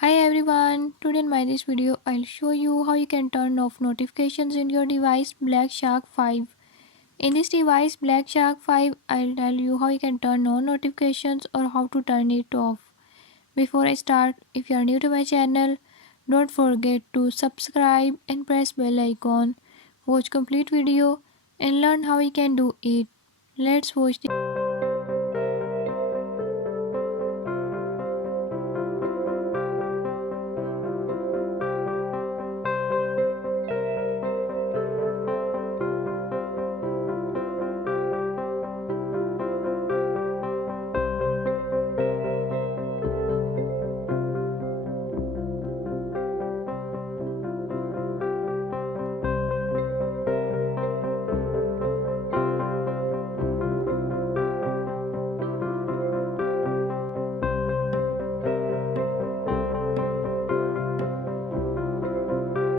Hi everyone, today in my this video I'll show you how you can turn off notifications in your device Black Shark 5. In this device Black Shark 5 I'll tell you how you can turn on notifications or how to turn it off. Before I start, if you are new to my channel, don't forget to subscribe and press bell icon. Watch complete video and learn how you can do it. Let's watch the